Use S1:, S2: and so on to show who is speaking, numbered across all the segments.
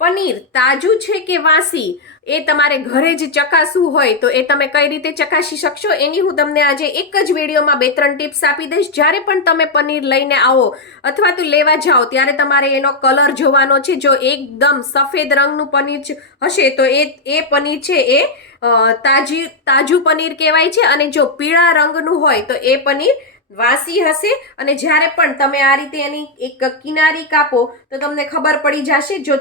S1: પનીર તાજું છે કે વાસી? એ તમારે ઘરે જ ચકાસવું હોય તો એ તમે કઈ રીતે ચકાસી શકશો? એની હું તમને આજે એક જ વિડીયોમાં બે ત્રણ ટિપ્સ આપી દઈશ. જ્યારે પણ તમે પનીર લઈને આવો અથવા તો લેવા જાઓ, ત્યારે તમારે એનો કલર જોવાનો છે. જો એકદમ સફેદ રંગનું પનીર હશે, તો એ એ પનીર છે એ તાજી, તાજું પનીર કહેવાય છે. અને જો પીળા રંગનું હોય, તો એ પનીર વાસી હશે. અને જ્યારે પણ તમે આ રીતે એની એક કિનારી કાપો, તો તમને ખબર પડી જશે. જો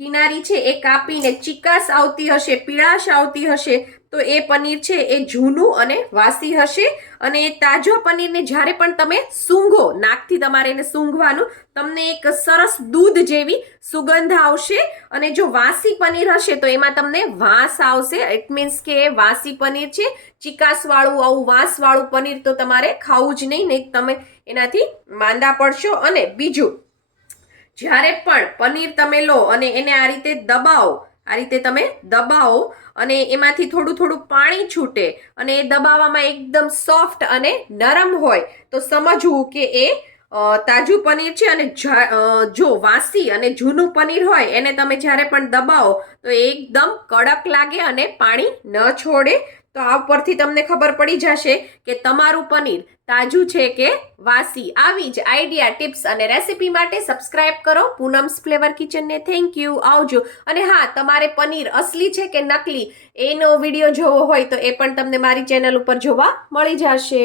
S1: કિનારી છે, એ કાપીને ચિકાસ આવતી હશે, પીળાશ આવતી હશે, તો એ પનીર છે, એ જૂનું અને વાસી હશે. અને એ તાજો પનીરને જ્યારે પણ તમે સૂંઘો, નાકથી તમારે એને સૂંઘવાનું, તમને એક સરસ દૂધ જેવી સુગંધ આવશે. અને જો વાસી પનીર હશે, તો એમાં તમને વાસ આવશે. ઇટ મીન્સ કે એ વાસી પનીર છે, ચિકાસવાળું, આવું વાસવાળું પનીર તો તમારે ખાવું જ નહીં નહીં તમે એનાથી માંદા પડશો. અને બીજું જ્યારે પણ પનીર તમે લો અને એને આ રીતે દબાવો, આ રીતે તમે દબાવો અને એમાંથી થોડું થોડું પાણી છૂટે અને એ દબાવવામાં એકદમ સોફ્ટ અને નરમ હોય, તો સમજવું કે એ તાજું પનીર છે અને જો વાસી અને જૂનું પનીર હોય એને તમે જ્યારે પણ દબાવો, તો એકદમ કડક લાગે અને પાણી ન છોડે તો આ ઉપરથી તમને ખબર પડી જશે કે તમારું પનીર તાજું છે કે વાસી. આવી જ આઈડિયા ટિપ્સ અને રેસિપી માટે સબસ્ક્રાઇબ કરો પૂનમ્સ ફ્લેવર કિચનને. થેન્ક યુ આવજો. અને હા, તમારે પનીર અસલી છે કે નકલી, એનો વીડિયો જોવો હોય તો એ પણ તમને મારી ચેનલ ઉપર જોવા મળી જશે.